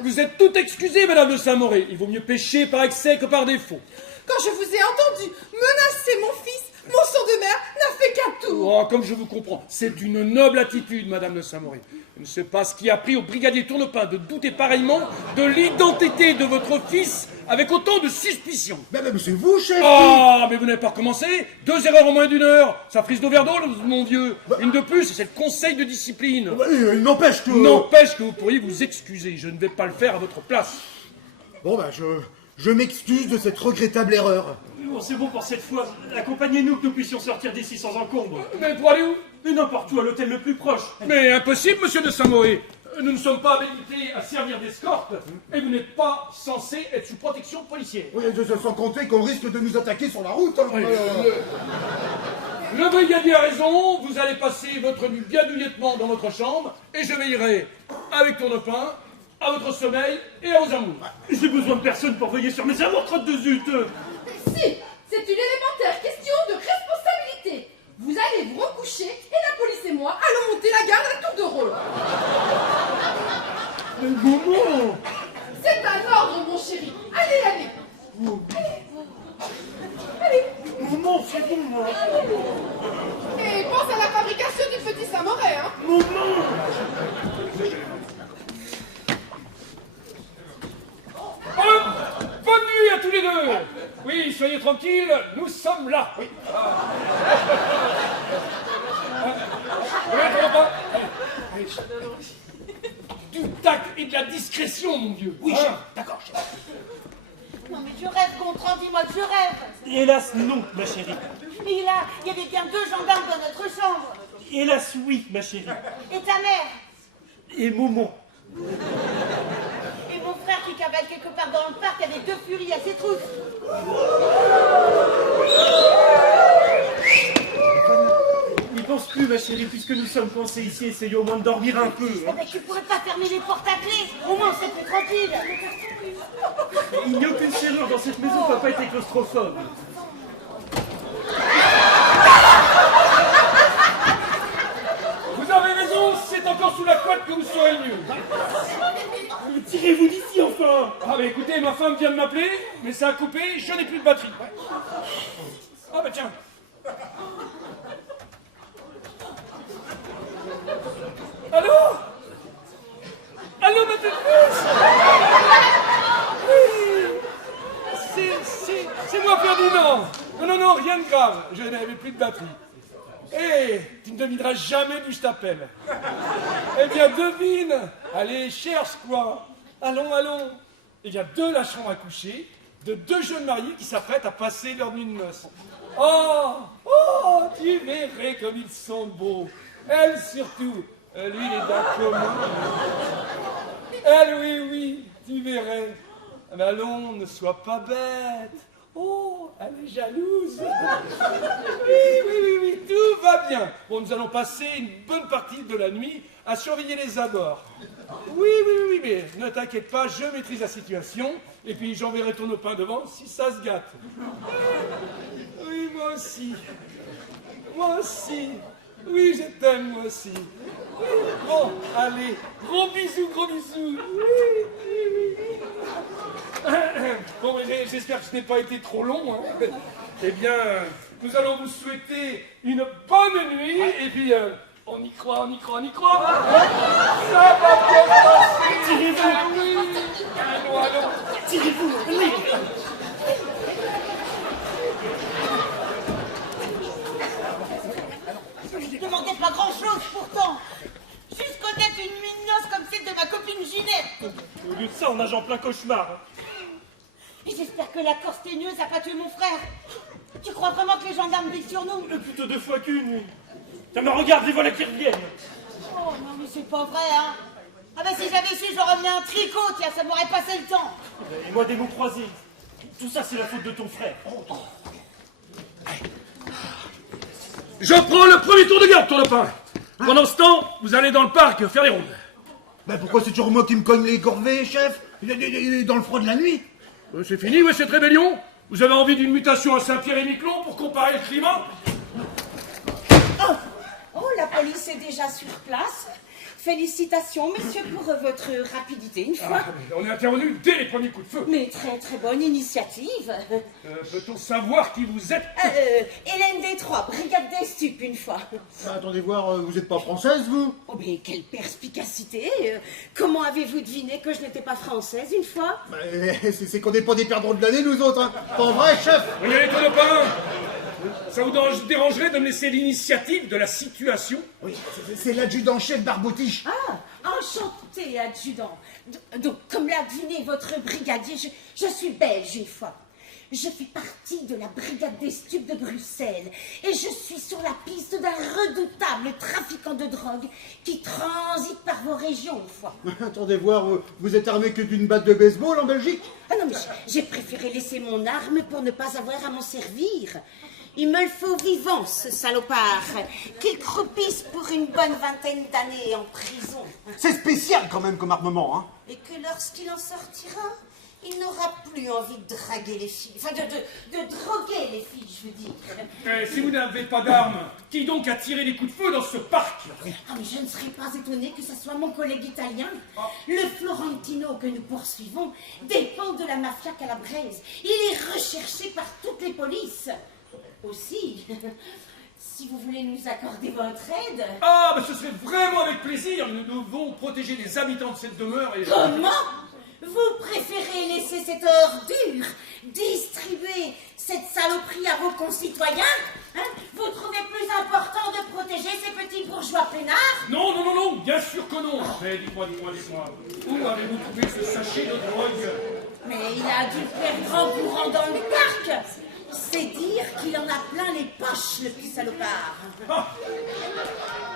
Vous êtes tout excusée, Madame de Saint-Mauré. Il vaut mieux pécher par excès que par défaut. Quand je vous ai entendu menacer mon fils, mon sang de mère n'a fait qu'un tour. Oh, comme je vous comprends, c'est une noble attitude, Madame de Saint-Mauré. Je ne sais pas ce qui a pris au brigadier Tournepin de douter pareillement de l'identité de votre fils avec autant de suspicion. Mais c'est vous, chef. Ah, mais vous n'avez pas recommencé. 2 erreurs en moins d'1 heure. Ça frise d'eau vers d'eau, mon vieux. Une de plus, c'est le conseil de discipline. Il n'empêche que... N'empêche que vous pourriez vous excuser. Je ne vais pas le faire à votre place. Bon, je m'excuse de cette regrettable erreur. Bon, c'est bon pour cette fois. Accompagnez-nous que nous puissions sortir d'ici sans encombre. Mais pour aller où? Et n'importe où, à l'hôtel le plus proche. Mais impossible, monsieur de Saint-Mauré. Nous ne sommes pas habilités à servir d'escorte et vous n'êtes pas censé être sous protection policière. Oui, sans compter qu'on risque de nous attaquer sur la route. Hein. Oui, le brigadier a raison, vous allez passer votre nuit bien douillettement dans votre chambre et je veillerai avec Tournepin à votre sommeil et à vos amours. J'ai besoin de personne pour veiller sur mes amours, crotte de zut. Si, c'est une élémentaire question de responsabilité. Vous allez vous recoucher et la police et moi allons monter la garde à tour de rôle. Mais maman! C'est un ordre, mon chéri. Allez. Allez. Maman, c'est bon, moi. Et pense à la fabrication du petit Saint-Mauré, hein. Maman! Bonne nuit à tous les deux. Oui, soyez tranquilles, nous sommes là. Oui. Du tact et de la discrétion, mon Dieu. Oui, chef. D'accord, chef. Non mais je rêve, Gontran, dis-moi que je rêve. Hélas, non, ma chérie. Mais là, il y avait bien 2 gendarmes dans notre chambre. Hélas, oui, ma chérie. Et ta mère. Et maman. Et mon frère qui cavale quelque part dans le parc avec 2 furies à ses trousses. N'y pense plus, ma chérie, puisque nous sommes coincés ici, essayons au moins de dormir un peu. Eh ben, tu pourrais pas fermer les portes à clé. Au moins, c'est plus tranquille. Il n'y a aucune serrure dans cette maison, papa était claustrophobe. Vous avez raison, c'est encore sous la couette que vous serez le mieux. Tirez-vous d'ici, enfin. Ah mais écoutez, ma femme vient de m'appeler, mais ça a coupé, je n'ai plus de batterie. Ah bah tiens. Allô? Allô, ma petite puce? Oui. C'est moi, Ferdinand. Non, rien de grave, je n'avais plus de batterie. Hé, tu ne devineras jamais d'où je t'appelle. Eh bien, devine. Allez, cherche quoi. Allons. Eh bien, de la chambre à coucher, de 2 jeunes mariés qui s'apprêtent à passer leur nuit de noces. Oh, tu verrais comme ils sont beaux. Elle surtout. Lui, il est d'un commun. Elle, oui, tu verrais. Mais allons, ne sois pas bête. Oh, elle est jalouse. Oui, tout va bien. Bon, nous allons passer une bonne partie de la nuit à surveiller les abords. Oui, mais ne t'inquiète pas, je maîtrise la situation. Et puis j'enverrai Tournepin devant si ça se gâte. Oui, moi aussi. Oui, je t'aime, moi aussi. Oui. Bon, allez, gros bisous. Oui. Bon, j'espère que ce n'est pas été trop long. Hein. Eh bien, nous allons vous souhaiter une bonne nuit. Et puis, on y croit. Ça va bien passer. Tirez-vous. Oui. Allons. Tirez-vous, oui. Je demandais pas grand-chose pourtant. Juste connaître une nuit de noces comme celle de ma copine Ginette. Au lieu de ça, on nage en plein cauchemar. Et j'espère que la Corse teigneuse a pas tué mon frère. Tu crois vraiment que les gendarmes veillent sur nous? Plutôt 2 fois qu'une. Tiens, mais regarde les volets qui reviennent. Oh non mais c'est pas vrai, hein. Ah ben si j'avais su, j'aurais mis un tricot, tiens, ça m'aurait passé le temps. Et moi, des mots croisés. Tout ça, c'est la faute de ton frère. Je prends le premier tour de garde, Tournepin. Pendant ce temps, vous allez dans le parc faire les rondes. Ben pourquoi c'est toujours moi qui me cogne les corvées, chef? Il est dans le froid de la nuit. C'est fini, cette rébellion? Vous avez envie d'une mutation à Saint-Pierre-et-Miquelon pour comparer le climat? Oh, la police est déjà sur place. Félicitations, messieurs, pour votre rapidité, une fois. On est intervenu dès les premiers coups de feu. Mais très très bonne initiative. Peut-on savoir qui vous êtes? Hélène Détroit, brigade des stupes, une fois. Attendez voir, vous êtes pas française, vous? Oh, mais quelle perspicacité! Comment avez-vous deviné que je n'étais pas française, une fois? Bah, c'est qu'on n'est pas des perdants de l'année, nous autres, hein. Pas vrai, chef? Regardez, ton copain. Ça vous dérangerait de me laisser l'initiative de la situation? Oui, c'est l'adjudant-chef Barbotiche. Ah, enchanté, adjudant. Donc, comme l'a deviné votre brigadier, je suis belge, une fois. Je fais partie de la brigade des stupes de Bruxelles et je suis sur la piste d'un redoutable trafiquant de drogue qui transite par vos régions, une fois. Attendez voir, vous êtes armé que d'une batte de baseball en Belgique? Ah non, mais j'ai préféré laisser mon arme pour ne pas avoir à m'en servir. Il me le faut vivant, ce salopard, qu'il croupisse pour une bonne vingtaine d'années en prison. C'est spécial quand même comme armement, hein. Et que lorsqu'il en sortira, il n'aura plus envie de draguer les filles. Enfin, de droguer les filles, je veux dire. Si vous n'avez pas d'armes, qui donc a tiré les coups de feu dans ce parc? Ah, mais je ne serais pas étonnée que ce soit mon collègue italien. Le Florentino que nous poursuivons dépend de la mafia calabraise. Il est recherché par toutes les polices. Aussi, si vous voulez nous accorder votre aide... Ah, mais ce serait vraiment avec plaisir. Nous devons protéger les habitants de cette demeure et... Comment? Vous préférez laisser cette ordure distribuer cette saloperie à vos concitoyens, hein? Vous trouvez plus important de protéger ces petits bourgeois peinards? Non, bien sûr que non. Mais dites-moi. Où avez-vous trouvé ce sachet de drogue? Mais il a dû perdre en courant dans le parc. C'est dire qu'il en a plein les poches, le petit salopard. Ah.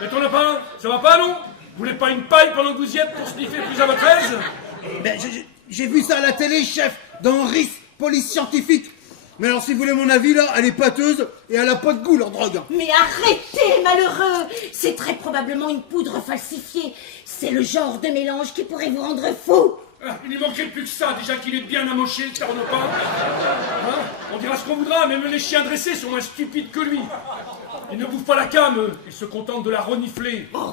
Et ton lapin, ça va pas, non? Vous voulez pas une paille pendant que vous y êtes pour sniffer plus à votre aise? Ben, j'ai vu ça à la télé, chef, dans RIS, police scientifique. Mais alors, si vous voulez mon avis, là, elle est pâteuse et elle a pas de goût, leur drogue. Mais arrêtez, malheureux! C'est très probablement une poudre falsifiée. C'est le genre de mélange qui pourrait vous rendre fou. Ah, il n'y manquerait plus que ça, déjà qu'il est bien amoché, le taronopin. Hein? On dira ce qu'on voudra, même les chiens dressés sont moins stupides que lui. Ils ne bouffent pas la came, eux. Ils se contentent de la renifler. Oh,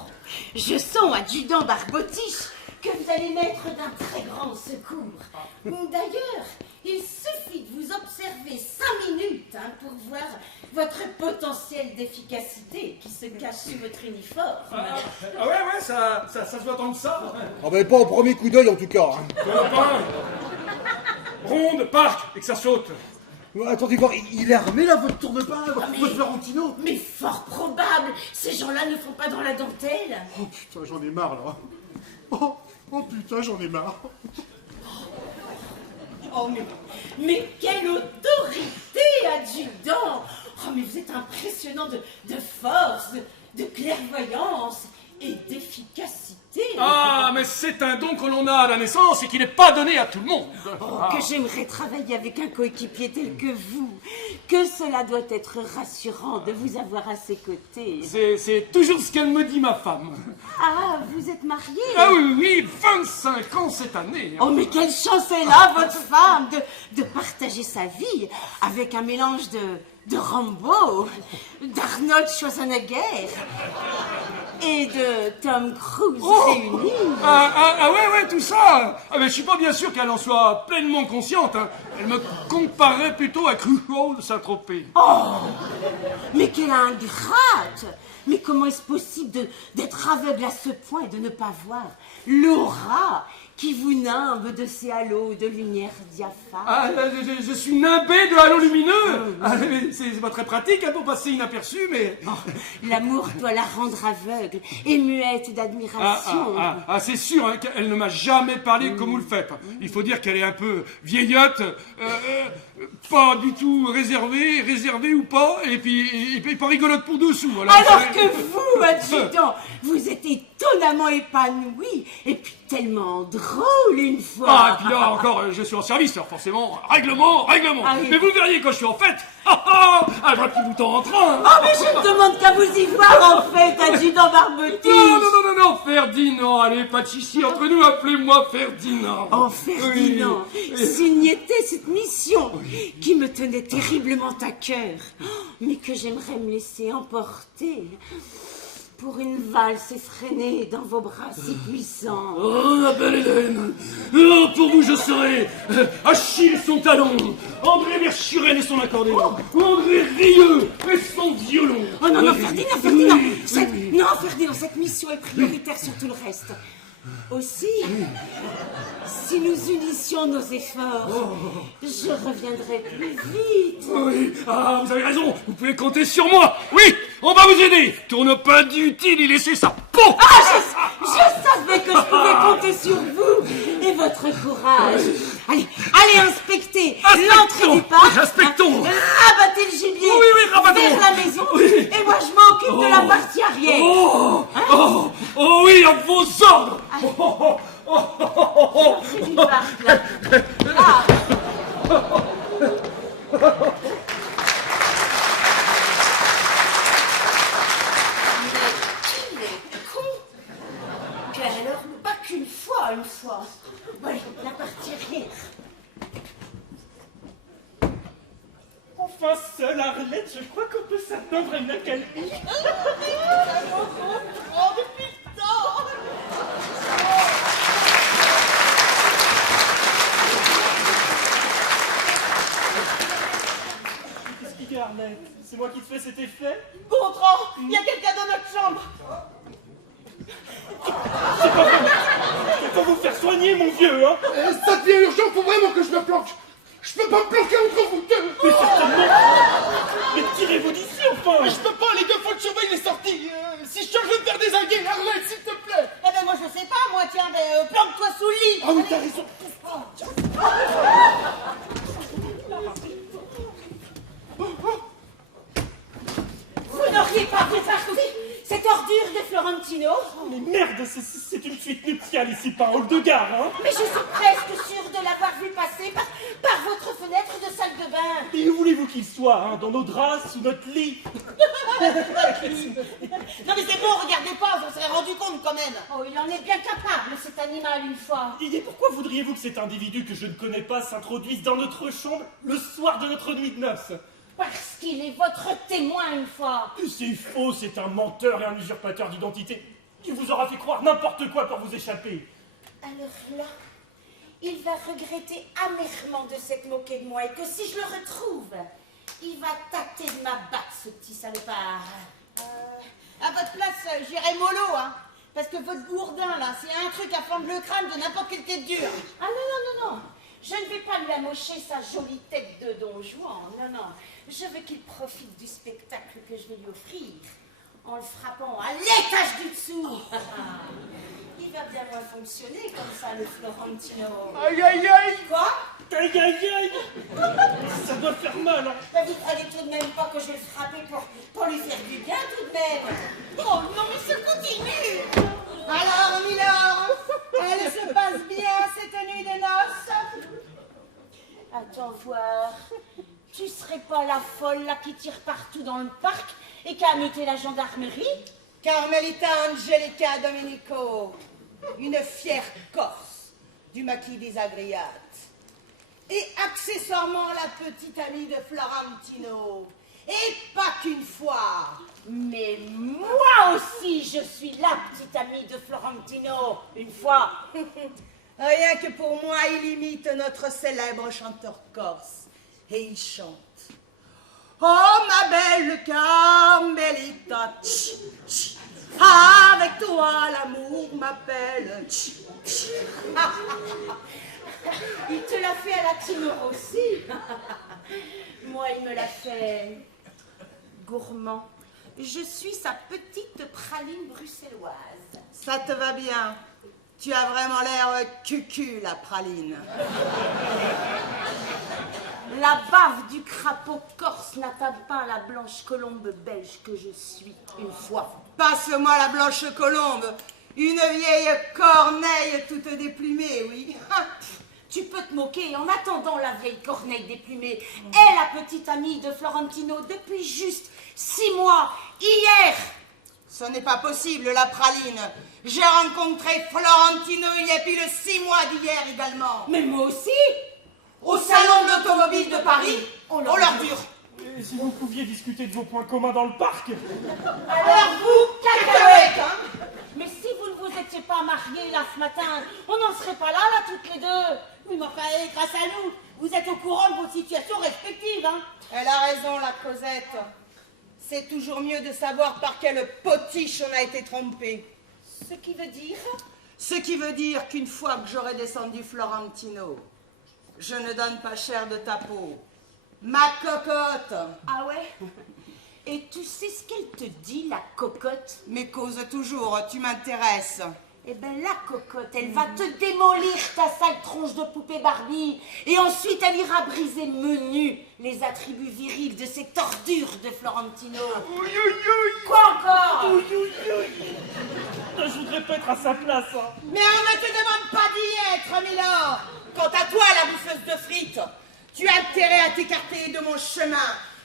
je sens, adjudant Barbotiche, que vous allez m'être d'un très grand secours. D'ailleurs, il suffit de vous observer 5 minutes pour voir votre potentiel d'efficacité qui se cache sous votre uniforme. Ah ouais, ça se voit tant que ça. Ah ben, pas au premier coup d'œil, en tout cas. Hein. Taronopin, ronde, parc, et que ça saute. Attendez voir, il est armé, là, votre tourne-pain, votre Florentino? Mais fort probable, ces gens-là ne font pas dans la dentelle. Oh putain, j'en ai marre, là. Oh putain, j'en ai marre. Oh, mais quelle autorité, adjudant! Oh, mais vous êtes impressionnant de force, de clairvoyance et d'efficacité. Ah, mais c'est un don que l'on a à la naissance et qui n'est pas donné à tout le monde. Oh, que j'aimerais travailler avec un coéquipier tel que vous. Que cela doit être rassurant de vous avoir à ses côtés. C'est toujours ce qu'elle me dit, ma femme. Ah, vous êtes marié? Ah oui, 25 ans cette année. Oh, mais quelle chance elle a, votre femme, de partager sa vie avec un mélange de Rambo, d'Arnold Schwarzenegger et de Tom Cruise réunis. Ouais, tout ça. Ah, mais je suis pas bien sûr qu'elle en soit pleinement consciente. Hein. Elle me comparait plutôt à Cruel de Saint-Tropez. Oh, mais quelle ingrate! Mais comment est-ce possible d'être aveugle à ce point et de ne pas voir l'aura qui vous nimbe de ces halos de lumière diaphane? Ah, je suis nimbé de halos lumineux. Ah, c'est pas très pratique hein, pour passer inaperçu, mais... Oh, l'amour doit la rendre aveugle et muette d'admiration. C'est sûr hein, qu'elle ne m'a jamais parlé comme vous le faites. Il faut dire qu'elle est un peu vieillotte, pas du tout réservée ou pas, et puis pas rigolote pour dessous. Voilà. Alors que vous, adjudant, vous êtes étonnamment épanoui et puis tellement drôle une fois. Ah, et puis là encore, je suis en service, alors forcément, règlement. Ah oui. Mais vous verriez quand je suis en fête, un vrai petit bouton en train. Oh, mais je ne demande qu'à vous y voir en fait, adjudant Barbotiche. Non, Ferdinand, allez, pas de chichi entre nous, appelez-moi Ferdinand. Oh, Ferdinand, s'il n'y était cette mission qui me tenait terriblement à cœur, mais que j'aimerais me laisser emporter. pour une valse effrénée dans vos bras si puissants. Oh, ma belle Hélène, oh, pour vous je serai Achille et son talon, André Verschuren et son accordéon, André Rieu et son violon. Oh non, non, Ferdinand, Oui. Non, Ferdinand, cette mission est prioritaire sur tout le reste. Aussi, si nous unissions nos efforts, je reviendrai plus vite. Oui, ah, vous avez raison, vous pouvez compter sur moi. Oui, on va vous aider. Tourne pas d'utile, y laisser sa peau. Ah, je savais que je pouvais compter sur vous et votre courage. Allez inspecter l'entrée du parc. Inspectons. Rabattez le gibier Oui, rabattons. vers la maison. Oui. Et moi, je m'occupe de la partie arrière. Oh oui, à vos ordres. C'est une barque, là. Ah. Mais il est con. Quelle heure, pas qu'une fois, une fois. Allez, la partie arrière. Enfin, seule Arlette, je crois qu'on peut s'attendre à une accalmie. Oh, depuis le temps. Qu'est-ce qu'il y a, Arlette? C'est moi qui te fais cet effet? Gontran, il y a quelqu'un dans notre chambre. C'est pas vrai. Faut vous faire soigner, mon vieux, hein? Ça devient urgent, faut vraiment que je me planque. Je peux pas me planquer entre vous deux. Mais certainement. Mais tirez-vous d'ici, enfin. Mais je peux pas, les 2 fois de surveille est sorti. Si je change, je vais me faire désinguer. Arlette, s'il te plaît. Eh ben moi je sais pas, moi tiens, plante-toi sous le lit. Ah oui, t'as raison. Vous n'auriez pas réparti cette ordure de Florentino? Mais merde, c'est une suite nuptiale ici, pas un hall de gare, hein? Mais je suis presque sûre de l'avoir vu passer par votre fenêtre de salle de bain. Et où voulez-vous qu'il soit, hein? Dans nos draps, sous notre lit? Non mais c'est bon, regardez pas, on serait rendu compte quand même. Oh, il en est bien capable, cet animal, une fois. Et pourquoi voudriez-vous que cet individu que je ne connais pas s'introduise dans notre chambre le soir de notre nuit de noces? Parce qu'il est votre témoin, une fois. C'est faux, c'est un menteur et un usurpateur d'identité. Il vous aura fait croire n'importe quoi pour vous échapper. Alors là, il va regretter amèrement de s'être moqué de moi et que si je le retrouve, il va tâter de ma batte, ce petit salopard. À votre place, j'irais mollo, hein. Parce que votre gourdin là, c'est un truc à fendre le crâne de n'importe quelle tête dure. Ah non. Je ne vais pas lui amocher sa jolie tête de Don Juan. Non. Je veux qu'il profite du spectacle que je vais lui offrir en le frappant à l'étage du dessous. Il va bien moins fonctionner comme ça, le Florentino. Aïe, aïe, aïe. Quoi? Aïe, aïe, aïe! Ça doit faire mal, hein? Ben, vous croyez tout de même pas que je vais le frapper pour lui faire du bien, tout de même? Oh non, mais ça continue. Alors, Milord, elle se passe bien cette nuit de noces? Attends voir. Tu serais pas la folle là qui tire partout dans le parc et qui a muté la gendarmerie? Carmelita Angelica Domenico, une fière Corse du maquis des Agriates. Et accessoirement la petite amie de Florentino. Et pas qu'une fois. Mais moi aussi, je suis la petite amie de Florentino, une fois. Rien que pour moi, il imite notre célèbre chanteur corse. Et il chante. Oh ma belle Carmelita, avec toi l'amour m'appelle. Il te l'a fait à la Timor aussi. Moi, il me l'a fait gourmand. Je suis sa petite praline bruxelloise. Ça te va bien. Tu as vraiment l'air cucu, la praline. La bave du crapaud corse n'atteint pas la blanche colombe belge que je suis, une fois. Passe-moi la blanche colombe. Une vieille corneille toute déplumée, oui. Tu peux te moquer, en attendant la vieille corneille déplumée est la petite amie de Florentino depuis juste 6 mois, hier. Ce n'est pas possible, la praline. J'ai rencontré Florentino il y a pile 6 mois d'hier également. Mais moi aussi. Au salon d'automobile de Paris, On on leur leur dure. Et si vous pouviez discuter de vos points communs dans le parc? Alors vous, cacahuètes. mariés là ce matin, on n'en serait pas là toutes les deux. Oui, mais enfin, grâce à nous, vous êtes au courant de vos situations respectives, hein. Elle a raison, la Cosette. C'est toujours mieux de savoir par quelle potiche on a été trompé. Ce qui veut dire... Ce qui veut dire qu'une fois que j'aurai descendu Florentino, je ne donne pas cher de ta peau. Ma cocotte. Ah ouais? Et tu sais ce qu'elle te dit, la cocotte? Mais cause toujours, tu m'intéresses. Eh ben la cocotte, elle va te démolir ta sale tronche de poupée Barbie. Et ensuite, elle ira briser menu les attributs virils de ces tordures de Florentino. Quoi encore? Je voudrais pas être à sa place, hein. Mais on ne te demande pas d'y être, Milord. Quant à toi, la bouffeuse de frites, tu as intérêt à t'écarter de mon chemin.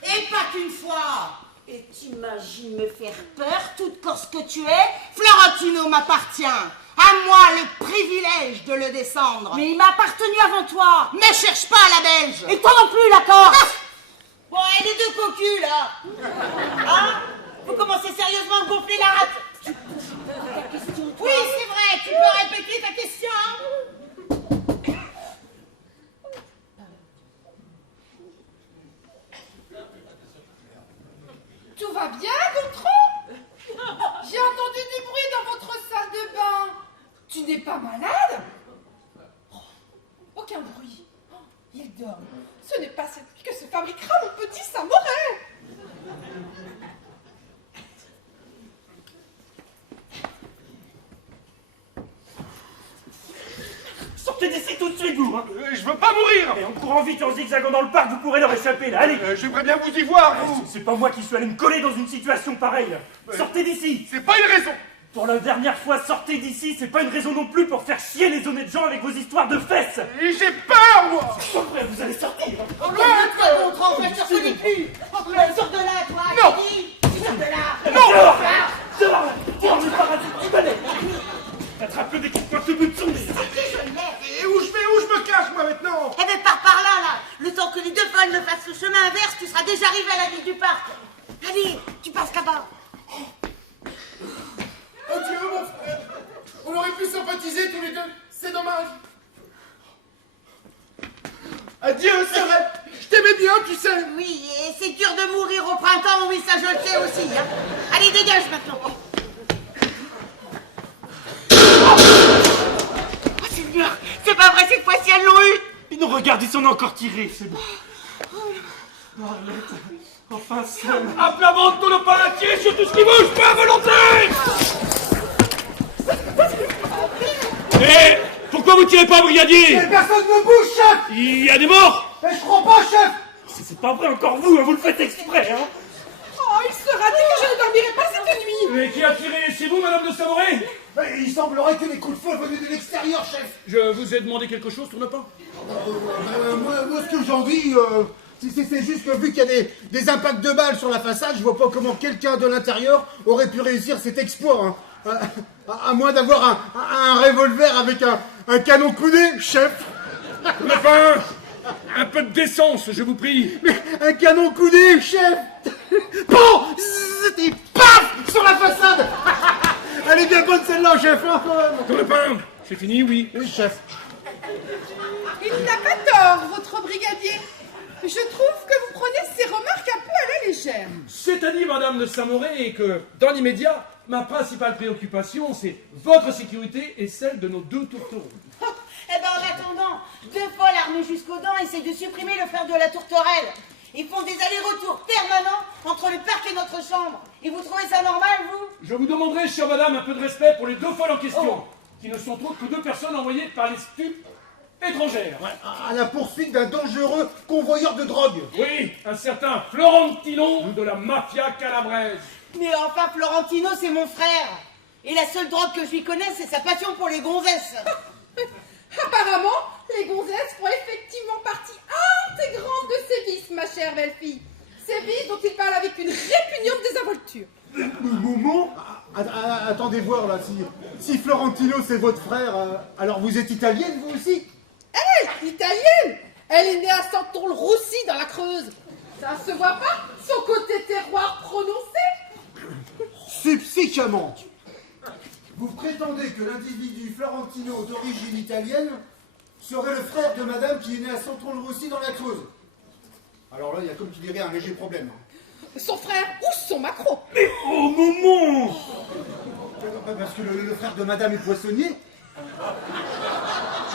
Et pas qu'une fois. Et t'imagines me faire peur, toute corse que tu es? Florentino m'appartient. À moi le privilège de le descendre. Mais il m'a appartenu avant toi. Ne cherche pas la belge. Et toi non plus, la corse. Bon, et les deux cocus, là. Hein? Vous commencez sérieusement à me gonfler la rate. Oui, c'est vrai, tu peux répéter ta question. Tout va bien, Gontran? J'ai entendu du bruit dans votre salle de bain. Tu n'es pas malade? Oh, aucun bruit. Oh, il dort. Ce n'est pas cette nuit que se fabriquera mon petit Samoret. Sortez d'ici tout de suite, vous, hein. Je veux pas mourir. Et en courant vite en zigzagant dans le parc, vous pourrez leur échapper, là, allez. J'aimerais bien vous y voir, vous. C'est pas moi qui suis allé me coller dans une situation pareille. Sortez d'ici. C'est pas une raison. Pour la dernière fois, sortez d'ici, c'est pas une raison non plus pour faire chier les honnêtes gens avec vos histoires de fesses. Et j'ai peur, moi. C'est pas vrai, vous allez sortir. Calme-toi, Gontran, je te reconnais plus. Sors de là, toi, Non. j'ai dit. Sors de là. Non. Dehors. Dehors. Dehors, le paradis, tu connais. Attrape-le dès qu'il pointe le bout de son nez. Et où je vais, où je me cache, moi, maintenant? Eh ben, pars par là, là. Le temps que les deux folles me fassent le chemin inverse, tu seras déjà arrivé à la ville du parc. Allez, tu passes là-bas. Adieu, mon frère. On aurait pu sympathiser tous les deux. C'est dommage. Adieu, Sorel. Je t'aimais bien, tu sais. Oui, et c'est dur de mourir au printemps, oui, ça je le sais aussi. Hein. Allez, dégage maintenant. Oh, Seigneur, c'est pas vrai, cette fois-ci, elles l'ont eu. Ils nous regardent, ils s'en ont encore tirés, c'est bon. Arlette, enfin seul. À plat ventre, ne pas tirer sur tout ce qui bouge, pas à volonté. Et pourquoi vous tirez pas, brigadier? Mais personne ne bouge, chef. Il y a des morts. Mais je crois pas, chef. C'est pas vrai, encore vous, hein, vous le faites exprès, hein. Oh, il sera dit que je ne dormirai pas cette nuit. Mais qui a tiré? C'est vous, madame de Samoret? Mais il semblerait que les coups de feu venaient de l'extérieur, chef. Je vous ai demandé quelque chose, Tournepain? Moi, ce que j'en dis, c'est juste que vu qu'il y a des impacts de balles sur la façade, je vois pas comment quelqu'un de l'intérieur aurait pu réussir cet exploit. Hein. À moins d'avoir un revolver avec un canon coudé, chef. Tournepain, un peu de décence, je vous prie. Mais un canon coudé, chef. Bon, c'était paf sur la façade. Elle est bien bonne celle-là, chef. Hein, quand même. Tournepain, c'est fini, oui. Oui, chef. Il n'a pas tort, votre brigadier. Je trouve que vous prenez ces remarques un peu à la légère. C'est-à-dire, madame de Samoret, que dans l'immédiat, ma principale préoccupation, c'est votre sécurité et celle de nos deux tourtereaux. Eh ben, en attendant, deux folles armées jusqu'aux dents essayent de supprimer le fer de la tourterelle. Ils font des allers-retours permanents entre le parc et notre chambre. Et vous trouvez ça normal, vous? Je vous demanderai, chère madame, un peu de respect pour les deux folles en question, qui ne sont autres que deux personnes envoyées par les stupes étrangères. À la poursuite d'un dangereux convoyeur de drogue. Oui, un certain Florentino de la mafia calabraise. Mais enfin, Florentino, c'est mon frère. Et la seule drogue que je lui connaisse, c'est sa passion pour les gonzesses. Apparemment, les gonzesses font effectivement partie intégrante de ces vices, ma chère belle-fille. Ces vices dont il parle avec une répugnante désinvolture. Moumou, attendez voir là, si Florentino c'est votre frère, alors vous êtes italienne vous aussi? Elle, italienne, elle est née à Santon-le-Roussi dans la Creuse. Ça ne se voit pas, son côté terroir prononcé. Subséquemment, Vous prétendez que l'individu Florentino d'origine italienne serait le frère de madame qui est né à Centron-le-Roussy dans la Creuse. Alors là, il y a comme tu dirais un léger problème. Son frère ou son macro? Mais oh, maman! Parce que le frère de madame est poissonnier.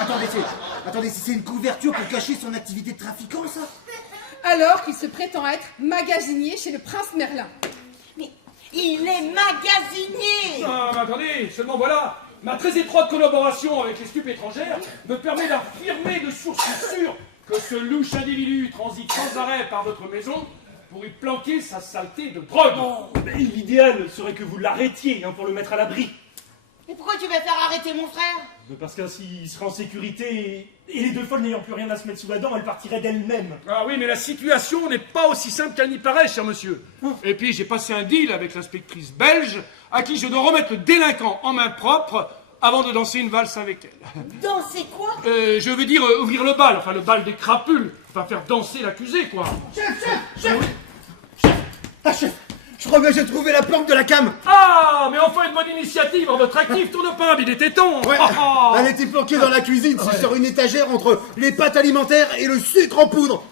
Attendez, c'est une couverture pour cacher son activité de trafiquant, ça? Alors qu'il se prétend être magasinier chez le prince Merlin. Mais il est magasinier! Ah, mais attendez, seulement voilà, ma très étroite collaboration avec les stupes étrangères me permet d'affirmer de source sûre que ce louche individu transite sans arrêt par votre maison pour y planquer sa saleté de drogue. Mais l'idéal serait que vous l'arrêtiez pour le mettre à l'abri. Et pourquoi tu vas faire arrêter mon frère? Parce qu'ainsi il serait en sécurité et les deux folles n'ayant plus rien à se mettre sous la dent, elles partiraient d'elles-mêmes. Ah oui, mais la situation n'est pas aussi simple qu'elle n'y paraît, cher monsieur. Et puis j'ai passé un deal avec l'inspectrice belge à qui je dois remettre le délinquant en main propre avant de danser une valse avec elle. Danser quoi? Je veux dire ouvrir le bal, enfin le bal des crapules, enfin faire danser l'accusé, quoi. Chef, je crois que j'ai trouvé la planque de la cam. Ah, mais enfin une bonne initiative en votre actif, tourne-pain, il était temps. Ouais, elle était planquée dans la cuisine, c'est sur une étagère entre les pâtes alimentaires et le sucre en poudre.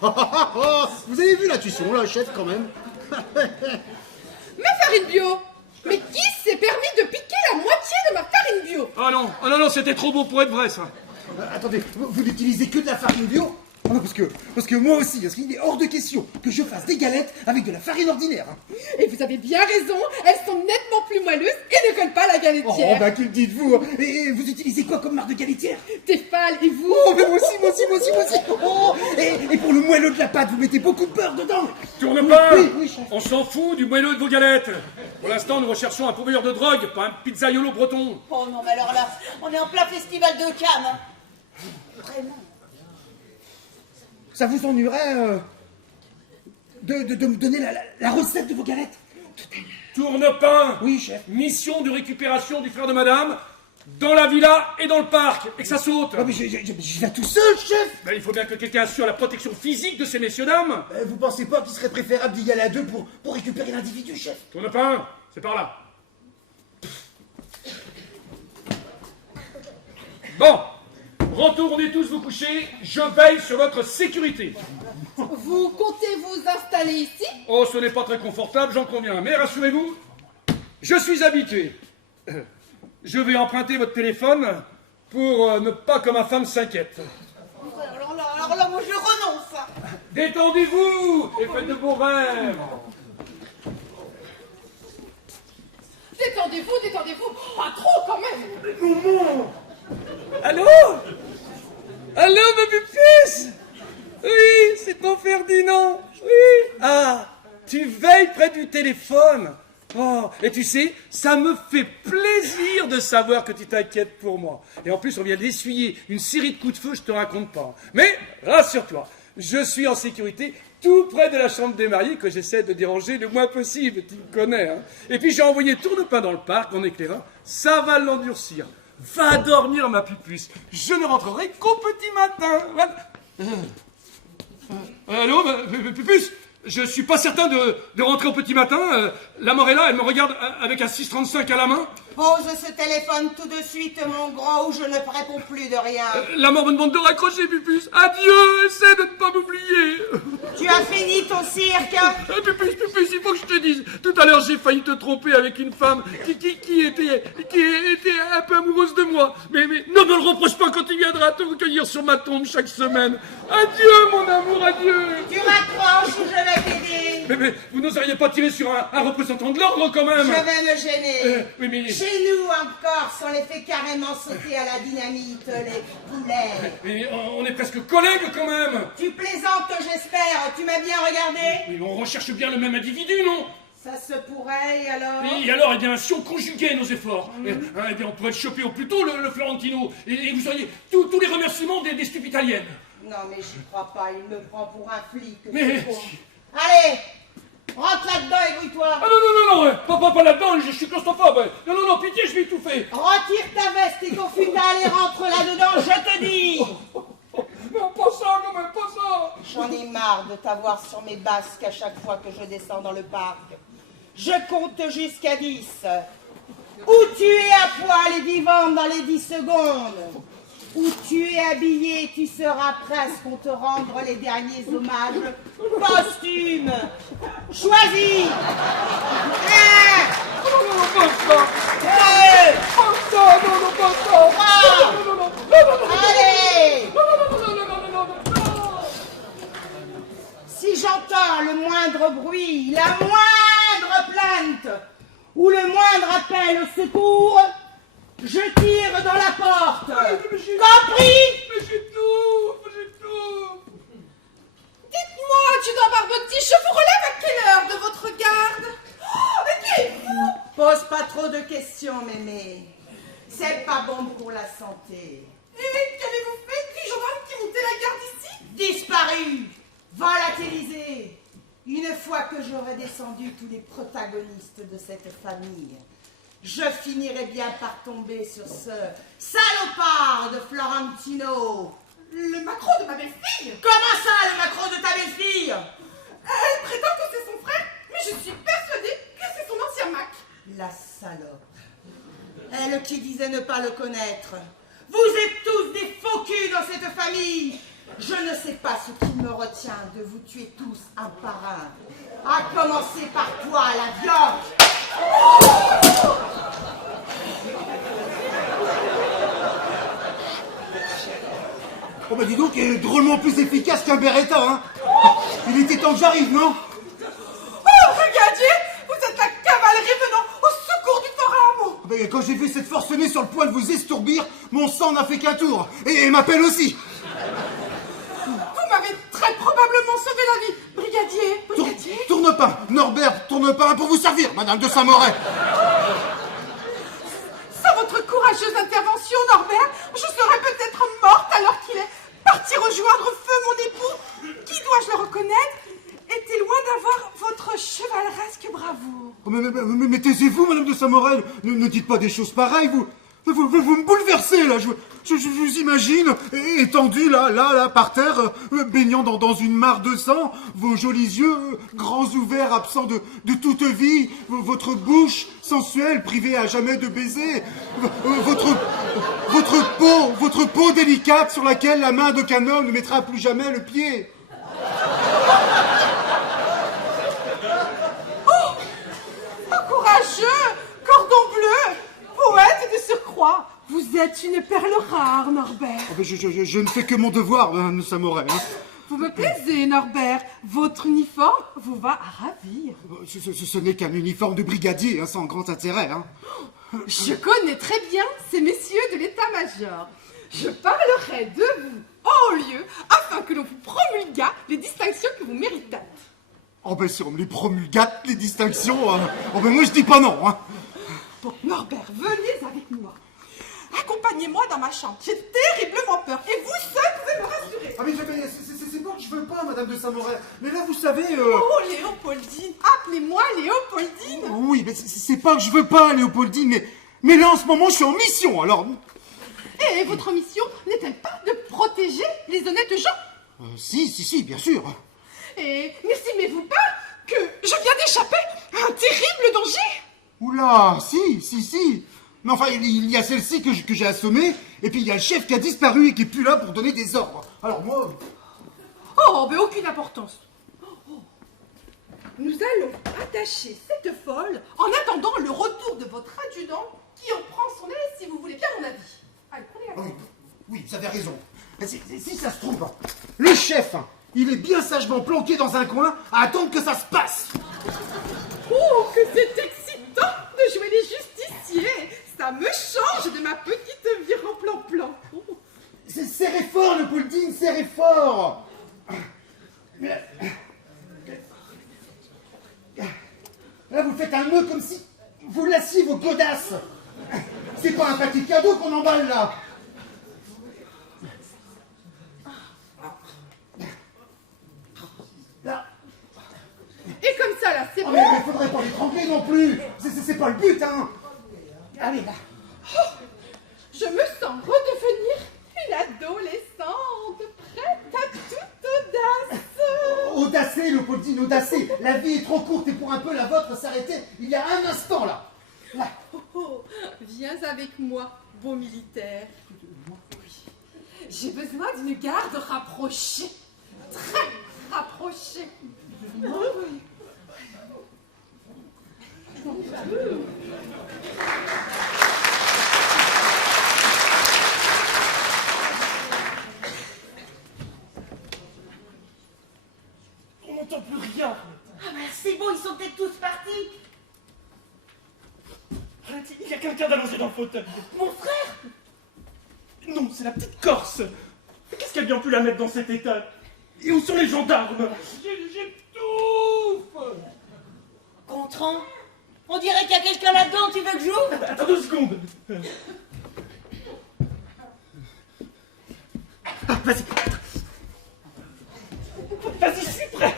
Vous avez vu l'intuition, là, chef, quand même. Ma farine bio? Mais qui s'est permis de piquer la moitié de ma farine bio? Ah non, c'était trop beau pour être vrai, ça. Attendez, vous n'utilisez que de la farine bio? Ah non, parce que moi aussi, parce qu'il est hors de question que je fasse des galettes avec de la farine ordinaire. Et vous avez bien raison, elles sont nettement plus moelleuses et ne collent pas à la galetière. Oh, bah, que dites-vous? Et vous utilisez quoi comme marque de galetière? Tefal, et vous? Oh, mais moi aussi. Oh, et pour le moelleux de la pâte, vous mettez beaucoup de beurre dedans. Tourne-pain. Oui, chef. On s'en fout du moelleux de vos galettes. Pour l'instant, nous recherchons un pourvoyeur de drogue, pas un pizzaiolo breton. Oh non, mais alors là, on est en plein festival de Cannes. Hein. Vraiment. Ça vous ennuierait de me donner la recette de vos galettes? Tourne-pain. Oui, chef. Mission de récupération du frère de madame, dans la villa et dans le parc, et que ça saute. Ah, mais j'y vais tout seul, chef. Ben, il faut bien que quelqu'un assure la protection physique de ces messieurs dames. Vous pensez pas qu'il serait préférable d'y aller à deux pour récupérer l'individu, chef? Tourne-pain, c'est par là. Bon, retournez tous vous coucher, je veille sur votre sécurité. Vous comptez vous installer ici? Oh, ce n'est pas très confortable, j'en conviens, mais rassurez-vous, je suis habitué. Je vais emprunter votre téléphone pour ne pas que ma femme s'inquiète. Alors là, moi je renonce. Détendez-vous et faites de beaux rêves. Détendez-vous, pas trop quand même. Maman! Allô? Allô, ma puce? Oui, c'est ton Ferdinand. Oui. Ah, tu veilles près du téléphone. Oh, et tu sais, ça me fait plaisir de savoir que tu t'inquiètes pour moi. Et en plus, on vient d'essuyer une série de coups de feu, je te raconte pas. Mais, rassure-toi, je suis en sécurité tout près de la chambre des mariés que j'essaie de déranger le moins possible, tu me connais. Hein. Et puis j'ai envoyé Tourne-pain dans le parc en éclairant, ça va l'endurcir. Va dormir, ma pupuce. Je ne rentrerai qu'au petit matin. Allô, ma pupuce? Je suis pas certain de rentrer au petit matin. La Morella, elle me regarde avec un 635 à la main. Pose ce téléphone tout de suite, mon grand, ou je ne réponds plus de rien. La mort me demande de raccrocher, pupuce. Adieu, essaie de ne pas m'oublier. Tu as fini ton cirque? Pupuce, il faut que je te dise. Tout à l'heure, j'ai failli te tromper avec une femme qui était un peu amoureuse de moi. Mais ne me le reproche pas quand il viendra te recueillir sur ma tombe chaque semaine. Adieu, mon amour, adieu. Tu raccroches ou je vais t'aider? Mais vous n'oseriez pas tirer sur un représentant de l'ordre, quand même. Je vais me gêner. Oui, mais... Chez nous, en Corse, on les fait carrément sauter à la dynamite, les poulets. Mais on est presque collègues, quand même. Tu plaisantes, j'espère. Tu m'as bien regardé? Mais on recherche bien le même individu, non? Ça se pourrait, et alors? Et alors, eh bien, si on conjuguait nos efforts, eh bien, on pourrait le choper au plus tôt, le Florentino, et vous auriez tous les remerciements des stupes italiennes. Non, mais j'y crois pas. Il me prend pour un flic. Mais... Allez, rentre là-dedans et grouille-toi. Ah non, pas là-dedans, je suis claustrophobe. Non, pitié, je vais étouffer. Retire ta veste et ton futal et rentre là-dedans, je te dis. Non, pas ça, quand même, pas ça. J'en ai marre de t'avoir sur mes basques à chaque fois que je descends dans le parc. Je compte jusqu'à 10. Ou tu es à poil et vivante dans les 10 secondes, ou tu es habillé, tu seras presque pour te rendre les derniers hommages posthumes. Choisis. 1, Non, non, non, pas ça. 2, Pas ça, non, non, pas ça. 3. Non, non, non, non, non, non, Allez. non, non, non, non, non, non, non. Si j'entends le moindre bruit, la moindre plainte ou le moindre appel au secours, je tire dans la porte. Compris? Mais j'ai tout. Dites-moi, adjudant Barbotti, je vous relève à quelle heure de votre garde? Oh, mais qui êtes-vous? Pose pas trop de questions, mémé. C'est pas bon pour la santé. Et qu'avez-vous fait du gendarme qui montait la garde ici? Disparu, volatilisé. Une fois que j'aurai descendu tous les protagonistes de cette famille, je finirai bien par tomber sur ce salopard de Florentino. Le macro de ma belle-fille? Comment ça, le macro de ta belle-fille? Elle prétend que c'est son frère, mais je suis persuadée que c'est son ancien Mac. La salope. Elle qui disait ne pas le connaître. Vous êtes tous des faux culs dans cette famille. Je ne sais pas ce qui me retient de vous tuer tous un par un. À commencer par toi, la vioque. Oh bah dis donc, il est drôlement plus efficace qu'un Beretta, hein. Il était temps que j'arrive, non? Oh, brigadier, vous êtes la cavalerie venant au secours du fort Hameau. Ah bah, quand j'ai vu cette forcenée sur le point de vous estourbir, mon sang n'a fait qu'un tour. Et m'appelle aussi. Vous m'avez très probablement sauvé la vie, brigadier. Tourne-pain, Norbert, tourne-pain pour vous servir, Madame de Saint-Moret. Sans votre courageuse intervention, Norbert, je serais peut-être morte alors qu'il est parti rejoindre feu mon époux, qui, dois-je le reconnaître, était loin d'avoir votre chevaleresque bravoure. Oh, mais taisez-vous, Madame de Saint-Moret. Ne dites pas des choses pareilles, vous me bouleversez, là. Je vous imagine, étendu, là, par terre, baignant dans une mare de sang, vos jolis yeux, grands ouverts, absents de toute vie, votre bouche sensuelle, privée à jamais de baiser, votre peau délicate sur laquelle la main d'aucun homme ne mettra plus jamais le pied. Oh, courageux, cordon bleu, poète de surcroît. Vous êtes une perle rare, Norbert. Oh, je ne fais que mon devoir, Madame de Saint-Moret. Hein. Vous me plaisez, Norbert. Votre uniforme vous va à ravir. Ce n'est qu'un uniforme de brigadier, hein, sans grand intérêt. Hein. Je connais très bien ces messieurs de l'état-major. Je parlerai de vous en haut lieu afin que l'on vous promulgât les distinctions que vous méritez. Oh ben si on me les promulgate, les distinctions, oh ben moi je dis pas non. Hein. Bon, Norbert, venez avec moi. Accompagnez-moi dans ma chambre. J'ai terriblement peur. Et vous seul pouvez me rassurer. Ah mais c'est pas que je veux pas, Madame de Saint-Moret. Mais là, vous savez... Oh, Léopoldine. Appelez-moi Léopoldine. Oui, mais c'est pas que je veux pas, Léopoldine, mais là, en ce moment, je suis en mission, alors... Et votre mission n'est-elle pas de protéger les honnêtes gens? Si, bien sûr. Et n'estimez-vous pas que je viens d'échapper à un terrible danger? Oula, si. Mais enfin, il y a celle-ci que j'ai assommée, et puis il y a le chef qui a disparu et qui est plus là pour donner des ordres. Alors moi... Oh, mais aucune importance. Nous allons attacher cette folle en attendant le retour de votre adjudant qui en prend son aise, si vous voulez bien mon avis. Allez, prenez la Oui, vous avez raison. Si ça se trouve, hein, le chef, hein, il est bien sagement planqué dans un coin à attendre que ça se passe. Oh, que c'est excitant de jouer les justiciers. Ça me change de ma petite vie en plan-plan. Serrez fort, Léopoldine, serrez fort. Là, vous faites un nœud comme si vous lassiez vos godasses. C'est pas un petit cadeau qu'on emballe, là. Là. Et comme ça, là, c'est Oh, bon. mais faudrait pas l'étrangler non plus. C'est pas le but, hein. Allez, là. Je me sens redevenir une adolescente, prête à toute audace. Audacée, Léopoldine, audacée. La vie est trop courte et pour un peu la vôtre s'arrêter il y a un instant, là. Oh, viens avec moi, beau militaire. Oui. J'ai besoin d'une garde rapprochée. Très rapprochée. Oui. On n'entend plus rien. Ah ben c'est bon, ils sont peut-être tous partis. Arrête, il y a quelqu'un d'allongé dans le fauteuil. Mon frère? Non, c'est la petite Corse. Mais qu'est-ce qui a bien pu la mettre dans cet état? Et où sont les gendarmes? J'étouffe. Gontran, on dirait qu'il y a quelqu'un là-dedans, tu veux que j'ouvre? Attends 2 secondes. Ah, vas-y. Vas-y, je suis prêt.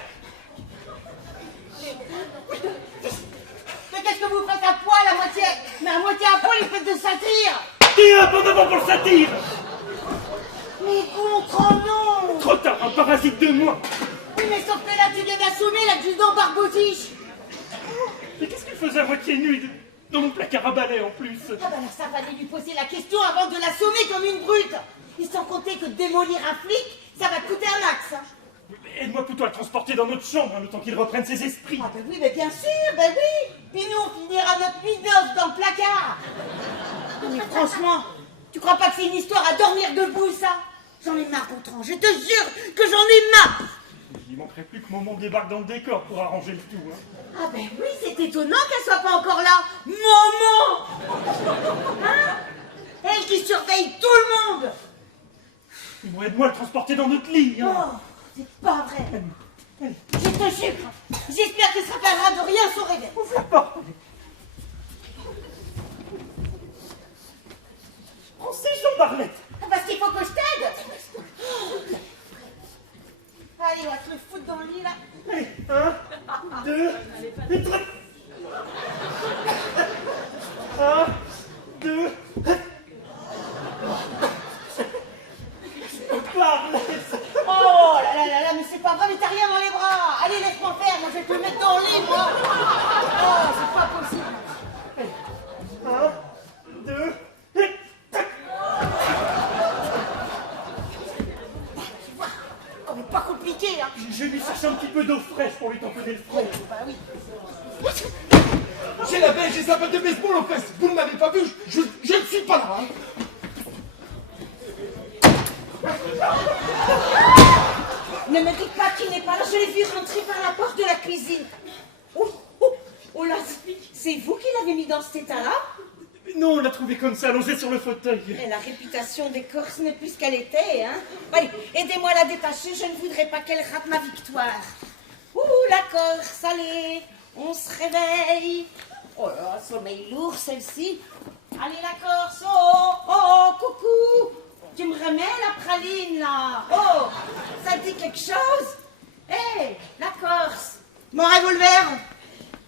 Mais qu'est-ce que vous faites à poil à moitié? Mais à moitié à poil, il fait de satire. Et un peu d'avant pour le satire. Mais Gontran, non. Trop tard, un parasite de moi. Oui, mais sauf que là, tu viens d'assommer l'adjudant Barbotiche. Mais qu'est-ce qu'il faisait à moitié nu dans mon placard à balai en plus? Ah ben là, ça fallait lui poser la question avant de l'assommer comme une brute. Et sans compter que démolir un flic, ça va te coûter un max. Hein. Aide-moi plutôt à le transporter dans notre chambre, le temps qu'il reprenne ses esprits. Ah ben oui, mais bien sûr, ben oui. Puis nous, on finira notre nuit de noces dans le placard. Non mais franchement, tu crois pas que c'est une histoire à dormir debout, ça? J'en ai marre, Gontran, je te jure que j'en ai marre. Il manquerait plus que Maman débarque dans le décor pour arranger le tout. Hein. Ah ben oui, c'est étonnant qu'elle soit pas encore là. Maman. Hein? Elle qui surveille tout le monde. Bon, aide-moi à le transporter dans notre lit. Hein. Oh, c'est pas vrai. Je te jure, j'espère qu'il se rappellera de rien son réveil. Ouvre la porte. Prends ces jambes, Arlette. Parce qu'il faut que je t'aide. Allez, on va te le foutre dans le lit, là. Allez, 1, 2, et 3. 1, 2. Oh là là là là, mais c'est pas vrai, mais t'as rien dans les bras. Allez, laisse-moi faire, moi je vais te le mettre dans le lit, moi. Oh, c'est pas possible. 1, 2, et tac. Oh, mais pas compliqué, hein. Je vais lui chercher un petit peu d'eau fraîche pour lui tamponner le front. Bah oui. J'ai la belle, j'ai sa batte de baseball en face. Vous ne m'avez pas vu, je ne suis pas là. Hein. Ne me dites pas qu'il n'est pas là, je l'ai vu rentrer par la porte de la cuisine. Oh là, c'est vous qui l'avez mis dans cet état-là? Non, on l'a trouvé comme ça, allongé sur le fauteuil. Et la réputation des Corses n'est plus ce qu'elle était, hein. Allez, aidez-moi à la détacher, je ne voudrais pas qu'elle rate ma victoire. Ouh, la Corse, allez, on se réveille. Oh là, sommeil lourd celle-ci. Allez, la Corse, oh, coucou. Tu me remets la praline, là? Oh, ça te dit quelque chose? Hé, la Corse. Mon revolver.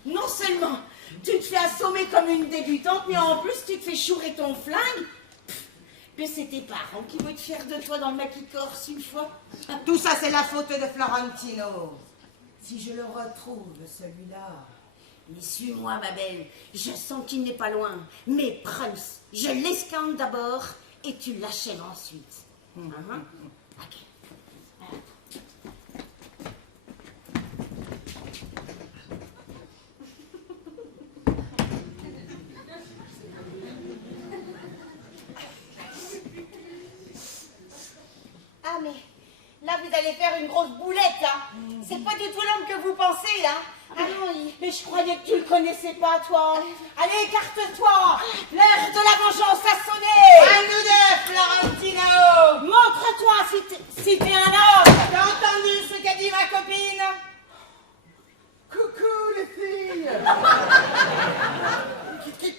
Non seulement tu te fais assommer comme une débutante, mais en plus tu te fais chourer ton flingue. Mais c'est tes parents qui vont être fiers de toi dans le maquis corse une fois. Tout ça, c'est la faute de Florentino. Si je le retrouve, celui-là. Mais suis-moi, ma belle. Je sens qu'il n'est pas loin. Mais Prince, je l'escante d'abord et tu l'achèves ensuite. Ok. Ah, mais là, vous allez faire une grosse boulette, hein. C'est pas du tout l'homme que vous pensez, hein. Ah non, mais je croyais que tu le connaissais pas, toi. Allez, écarte-toi. L'heure de la vengeance a sonné. À nous deux, Florentino. Montre-toi si t'es un homme. T'as entendu ce qu'a dit ma copine? Coucou les filles.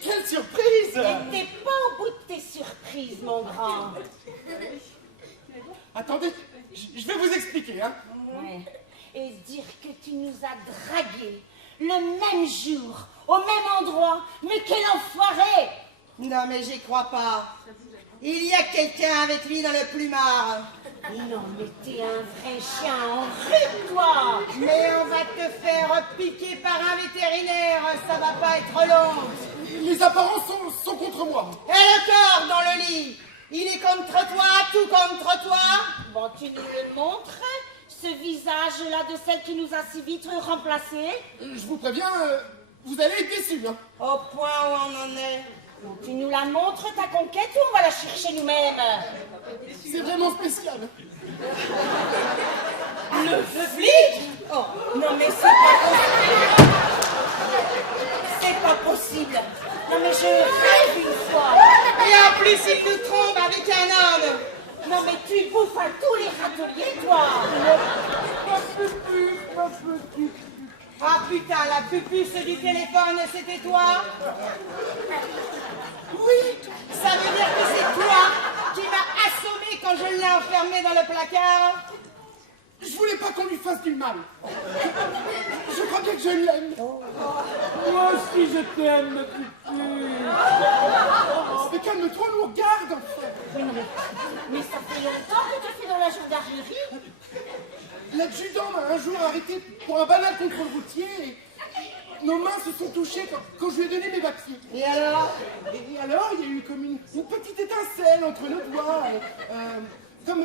Quelle surprise. Et t'es pas au bout de tes surprises, mon grand. Attendez, je vais vous expliquer, hein. Ouais. Et dire que tu nous as dragués le même jour, au même endroit. Mais quel enfoiré! Non, mais j'y crois pas. Il y a quelqu'un avec lui dans le plumard. Non, mais t'es un vrai chien en rue, toi. Mais on va te faire piquer par un vétérinaire, ça va pas être long. Les apparences sont contre moi. Et le corps dans le lit, il est contre toi, tout contre toi. Bon, tu nous le montres, ce visage-là de celle qui nous a si vite remplacés. Je vous préviens, vous allez être déçus. Hein. Au point où on en est. Bon, tu nous la montres, ta conquête, ou on va la chercher nous-mêmes? C'est vraiment spécial. Le flic? Oh, non mais c'est pas possible. C'est pas possible. Non mais je rêve une fois. Et en plus, il nous trompe avec un homme. Non mais tu bouffes à tous les râteliers, toi. Ma petite. Ah putain, la pupuce du téléphone, c'était toi? Oui, ça veut dire que c'est toi qui m'as assommé quand je l'ai enfermé dans le placard? Je voulais pas qu'on lui fasse du mal. Je crois bien que je l'aime. Moi aussi, je t'aime, ma petite. Oh, mais calme-toi, nous regarde. Enfin. Oui, non, mais ça fait longtemps que tu fais dans la gendarmerie. L'adjudant m'a un jour arrêté pour un banal contrôle routier et nos mains se sont touchées quand je lui ai donné mes papiers. Et alors? Et alors, il y a eu comme une petite étincelle entre nos doigts, comme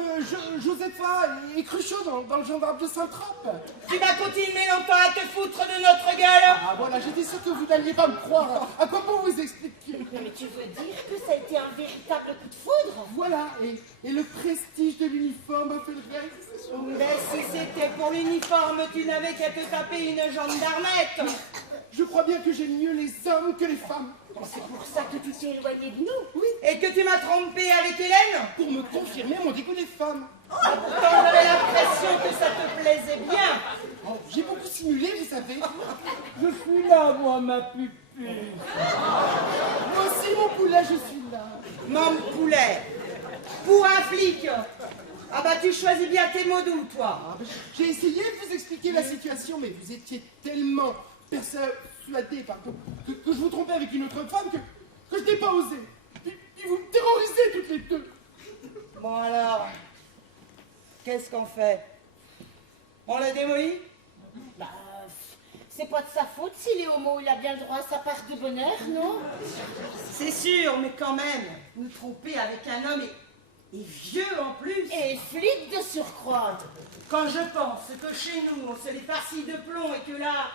Josepha et Cruchot dans le gendarme de Saint-Trope. Tu vas continuer longtemps à te foutre de notre gueule? Ah voilà, j'étais sûr que vous n'alliez pas me croire. À quoi bon vous expliquer? Mais tu veux dire que ça a été un véritable coup de foudre? Voilà, et le prestige de l'uniforme a fait le reste. Mais si c'était pour l'uniforme, tu n'avais qu'à te taper une gendarmette. Je crois bien que j'aime mieux les hommes que les femmes. C'est pour ça que tu t'es éloigné de nous. Oui, Et que tu m'as trompé avec Hélène? pour me confirmer mon dégoût des femmes. Ah, pourtant, j'avais l'impression que ça te plaisait bien. Oh, j'ai beaucoup simulé, vous savez. Je suis là, moi, ma pupuce. Moi aussi, mon poulet, je suis là. Mon poulet, pour un flic. Ah bah tu choisis bien tes mots doux, toi. Ah, ben, j'ai essayé de vous expliquer la situation, mais vous étiez tellement persuadé que je vous trompais avec une autre femme que je n'ai pas osé. Puis vous me terrorisez toutes les deux. Bon alors, qu'est-ce qu'on fait? On le démolit? Bah, c'est pas de sa faute s'il est homo, il a bien le droit à sa part de bonheur, non? C'est sûr, mais quand même, nous tromper avec un homme et vieux en plus. Et flic de surcroît. Quand je pense que chez nous, on se les farcit de plomb et que là...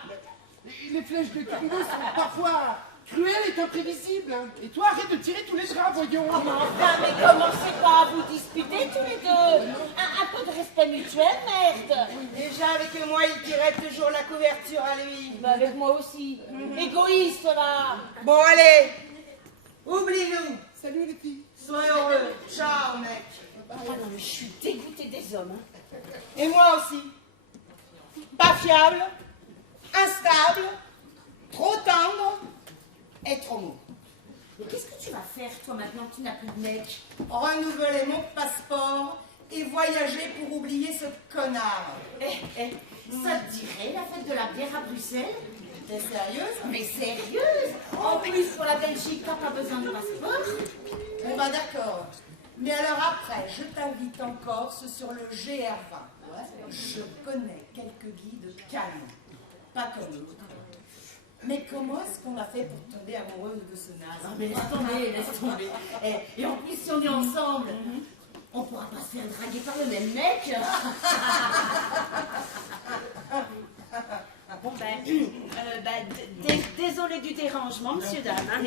Les flèches de Kimbo sont parfois cruelles et imprévisibles. Hein. Et toi, arrête de tirer tous les draps, voyons. Oh, mais enfin, mais commencez pas à vous disputer tous les deux. Un peu de respect mutuel, merde. Déjà avec moi, il tirait toujours la couverture à lui. Bah, avec moi aussi. Égoïste, là. Bon allez, oublie-nous. Salut les filles. Sois heureux. Ciao mec. Ah non, mais je suis dégoûtée des hommes. Hein. Et moi aussi. Pas fiable, instable, trop tendre et trop mou. Mais qu'est-ce que tu vas faire, toi, maintenant que tu n'as plus de mec? Renouveler mon passeport et voyager pour oublier ce connard. Ça te dirait la fête de la bière à Bruxelles? T'es sérieuse? Mais sérieuse? En plus, pour la Belgique, t'as pas besoin de passeport? Bon bah d'accord. Mais alors après, je t'invite en Corse sur le GR20. Je connais quelques guides calmes. Pas comme l'autre. Mais comment est-ce qu'on a fait pour tomber amoureuse de ce naze? Non mais laisse tomber, laisse tomber. Et en plus, si on est ensemble, on pourra pas se faire draguer par le même mec. Bon désolé du dérangement, monsieur dame. Hein.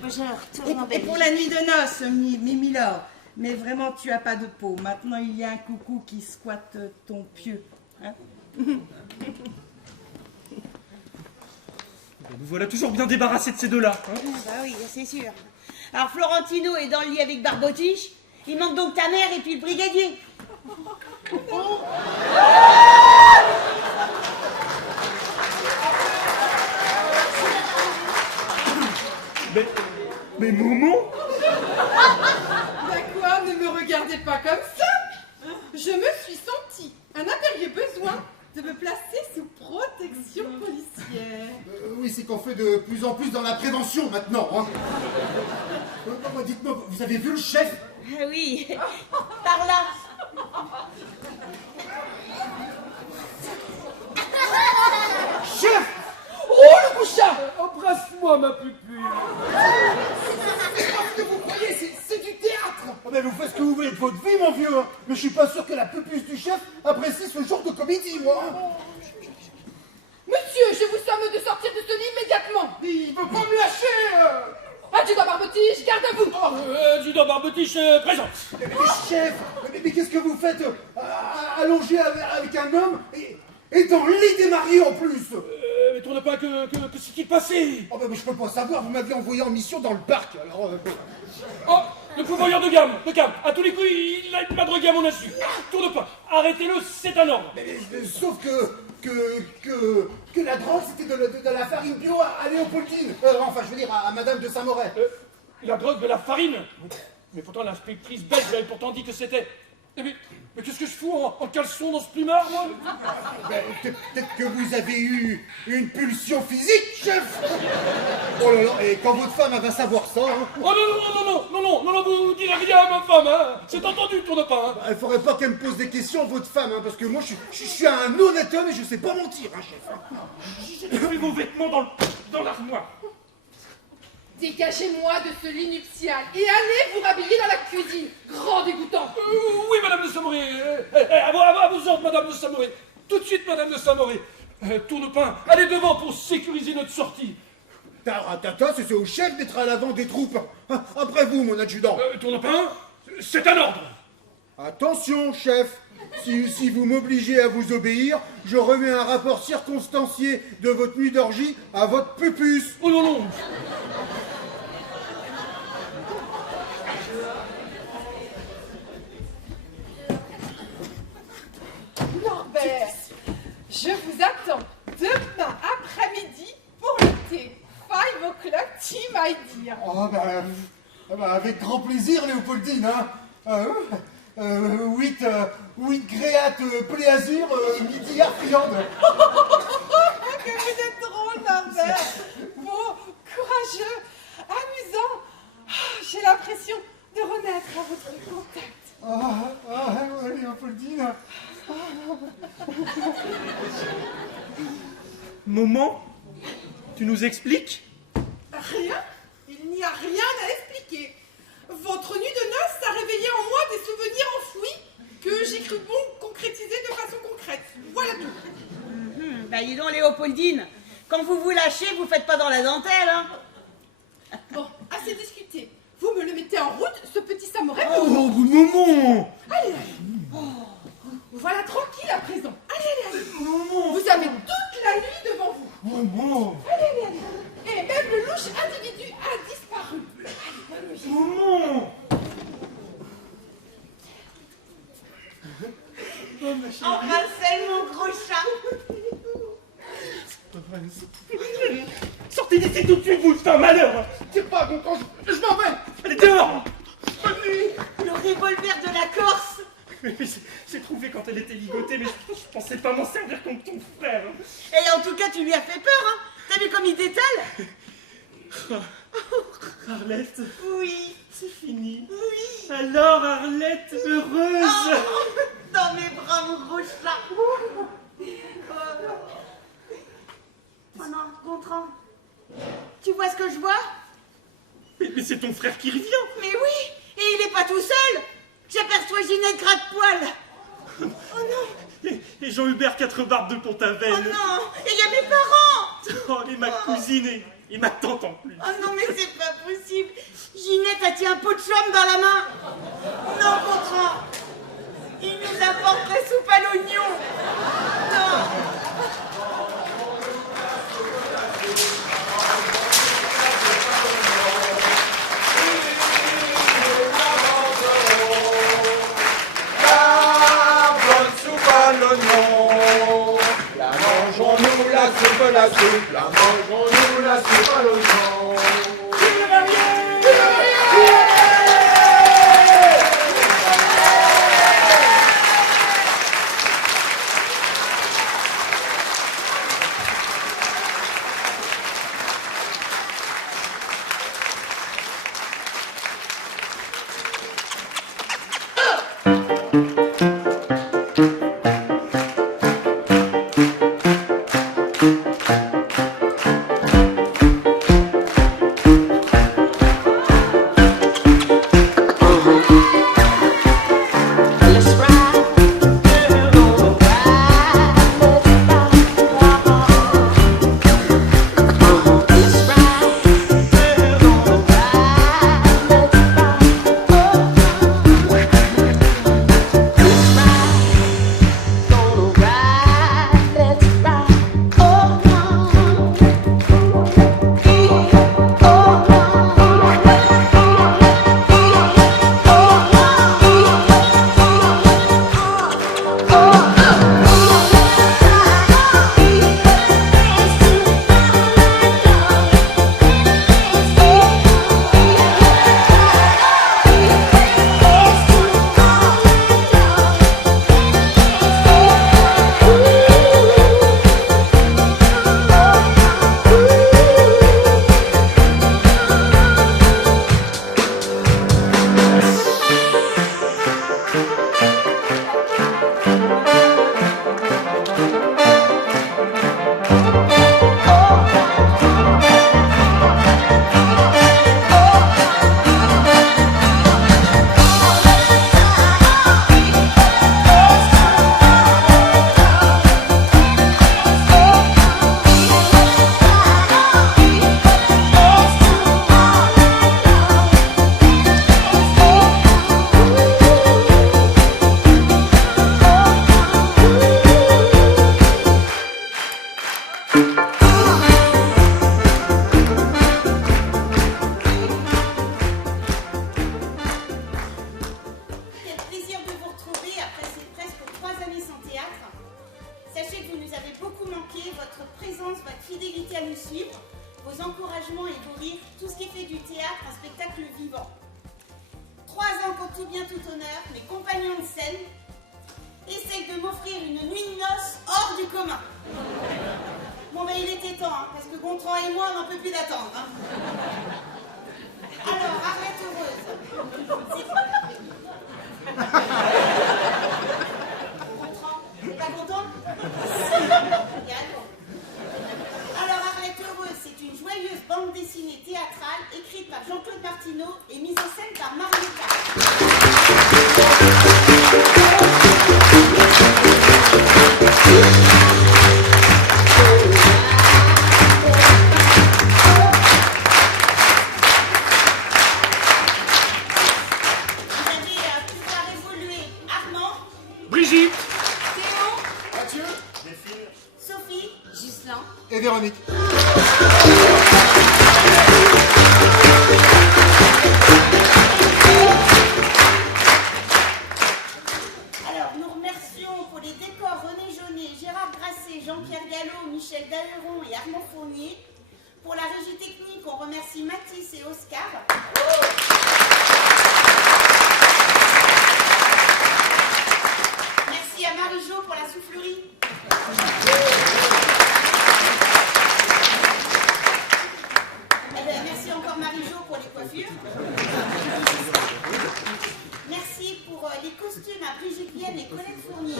Moi, je retourne en Et pour la nuit de noces, Mimilor, mais vraiment tu as pas de peau. Maintenant il y a un coucou qui squatte ton pieu. Hein? Nous voilà toujours bien débarrassés de ces deux-là. Hein. Bah oui, c'est sûr. Alors Florentino est dans le lit avec Barbotiche. Il manque donc ta mère et puis le brigadier. Mais Momo? Bah quoi, ne me regardez pas comme ça. Je me suis sentie un impérieux besoin de me placer sous protection policière. Oui, c'est qu'on fait de plus en plus dans la prévention maintenant. Hein. Dites-moi, vous avez vu le chef? Ah oui, par là. Chef! Oh, le mon chat. Embrasse-moi, ma pupille. C'est pas ce que vous croyez, c'est du théâtre. Ah ben vous faites ce que vous voulez de votre vie, mon vieux. Hein. Mais je suis pas sûr que la pupuce du chef apprécie ce genre de comédie, moi. Hein. Monsieur, je vous somme de sortir de ce lit immédiatement. Il veut pas me lâcher. Adjudant Barbotiche, garde à vous. Adjudant Barbotiche, présent. Mais chef, mais qu'est-ce que vous faites allongé avec un homme et dans le lit des mariés en plus. Mais tourne pas que s'est-il passé? Oh ben mais je peux pas savoir, vous m'aviez envoyé en mission dans le parc, alors... Oh, le pourvoyeur de gamme. À tous les coups, il a une madre gamme, on a su. Tourne pas, arrêtez-le, c'est un ordre. Mais sauf que la drogue, c'était de la farine bio à Léopoldine. Enfin, je veux dire, à Madame de Saint-Moret. La drogue de la farine. Mais pourtant, l'inspectrice belge avait pourtant dit que c'était... Mais qu'est-ce que je fous en caleçon dans ce plumard, moi? Ben, peut-être que vous avez eu une pulsion physique, chef. Oh là là, et quand votre femme va savoir ça... Hein, Oh non, vous direz rien à ma femme, hein. C'est entendu, tourne pas, hein. il faudrait pas qu'elle me pose des questions, votre femme, hein, parce que moi, je suis un honnête homme et je sais pas mentir, hein, chef. J'ai trouvé vos vêtements dans l'armoire. Dégagez-moi de ce lit nuptial et allez vous rhabiller dans la cuisine. Grand dégoûtant. Oui, madame de Saint-Mauré. À vos ordres, madame de Saint-Mauré. Tout de suite, madame de Saint-Mauré. Tourne-pain, allez devant pour sécuriser notre sortie. Taratata, c'est au chef d'être à l'avant des troupes. Après vous, mon adjudant. Tourne-pain, c'est un ordre. Attention, chef. Si vous m'obligez à vous obéir, je remets un rapport circonstancié de votre nuit d'orgie à votre pupuce. Oh non. Norbert, je vous attends demain après-midi pour le thé. 5 o'clock tea, my dear. Oh, bah, avec grand plaisir, Léopoldine, hein. 8 gréates pléazur, midi friande. Que vous êtes drôle, Norbert. Beau, courageux, amusant. J'ai l'impression de renaître à votre contact. Ouais, Léopoldine. Moment, tu nous expliques? Rien. Il n'y a rien à expliquer. Votre nuit de noces a réveillé en moi des souvenirs enfouis que j'ai cru bon concrétiser de façon concrète. Voilà tout. Bah dis donc, Léopoldine, quand vous vous lâchez, vous faites pas dans la dentelle, hein. Bon, assez discuté. Vous me le mettez en route, ce petit Samouraï. Oh, maman. Allez. Voilà tranquille à présent. Allez. Maman. Vous avez toute la nuit devant vous. Maman. Allez. Et même le louche individu a disparu. Allez, Maman. Embrassez mon gros chat. Sortez d'ici tout de suite, vous, c'est un malheur. C'est pas bon quand je m'en vais. Allez, dehors. Le revolver de la Corse. Mais j'ai trouvé quand elle était ligotée, mais je pensais pas m'en servir contre ton frère. Et en tout cas, tu lui as fait peur, hein. T'as vu comme il détale? Arlette, Oui. c'est fini. Oui. Alors, Arlette, heureuse. Dans mes bras, mon gros chat. Oh non, Gontran. Tu vois ce que je vois? Mais c'est ton frère qui revient. Mais oui. Et il est pas tout seul. J'aperçois Ginette gratte-poil. Oh non. Et Jean-Hubert 4 barbes de Pont-Aven. Oh non. Et il y a mes parents. Oh, et ma cousine et ma tante en plus. Oh non, mais c'est pas possible. Ginette a tient un pot de chaume dans la main. Non, Gontran. Il nous apporte la soupe à l'oignon. Non. La mangeons-nous la soupe, la mangeons-nous la soupe à l'oignon. vos encouragements et vos rires, tout ce qui fait du théâtre un spectacle vivant. 3 ans qu'en tout bien tout honneur, mes compagnons de scène essayent de m'offrir une nuit de noces hors du commun. Bon ben il était temps, hein, parce que Gontran et moi on n'en peut plus d'attendre. Hein. Alors, Arlette heureuse. Gontran, t'es pas content? Alors, Arlette heureuse, c'est une joyeuse bande dessinée théâtrale écrite par Jean-Claude Martineau et mise en scène par Marietta. Brigitte. Théo, Mathieu Sophie, Ghislain. et Véronique. Alors, nous remercions pour les décors René Jaunet, Gérard Grasset, Jean-Pierre Gallo, Michel Dahuron et Armand Fournier. Pour la régie technique, on remercie Mathis et Oscar. Merci à Marie-Jo pour la soufflerie. Merci encore Marie-Jo pour les coiffures. Merci pour les costumes à Brigitte Vienne et Colette Fournier. Vous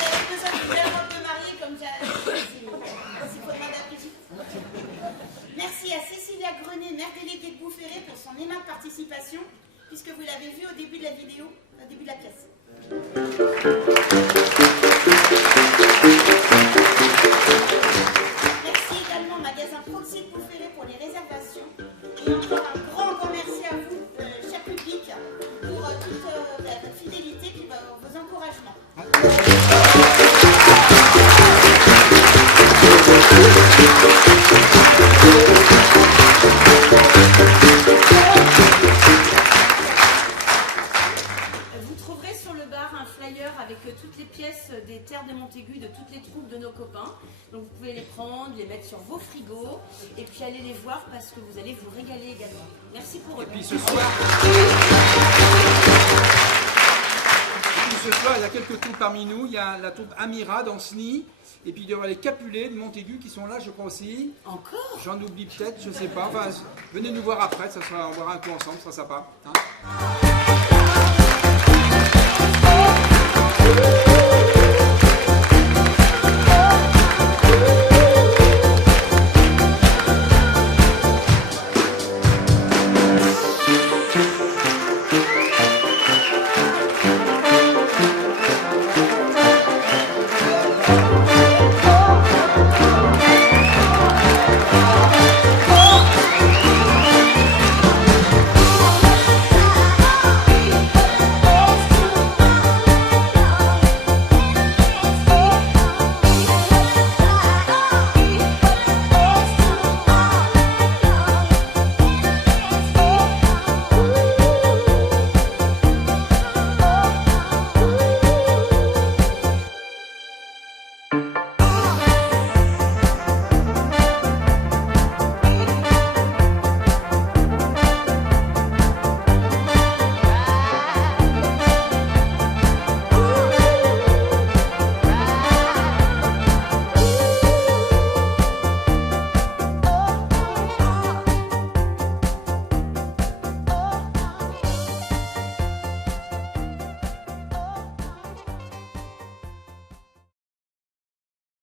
avez besoin d'une belle robe de mariée comme j'ai. Merci pour demander à Brigitte. Merci à Cécilia Grenet, maire déléguée de Boufféré, pour son aimable participation, puisque vous l'avez vu au début de la vidéo, au début de la pièce. Merci également au magasin Proxy de Boufféré pour les réservations. Et encore un grand merci à vous, cher public, pour toute votre fidélité et vos encouragements. Vous trouverez sur le bar un flyer avec toutes les pièces des terres de Montaigu, de toutes les troupes de nos copains. Donc vous pouvez les prendre, les mettre sur vos frigos et puis aller les voir parce que vous allez vous régaler également. Merci pour eux. Et puis ce soir, il y a quelques troupes parmi nous. Il y a la troupe Amira d'Anceny. Et puis il y aura les Capulets de Montaigu qui sont là, je crois aussi. Encore? J'en oublie peut-être, je sais pas. Enfin, venez nous voir après, ça sera, on verra un coup ensemble, ça sera sympa. Hein.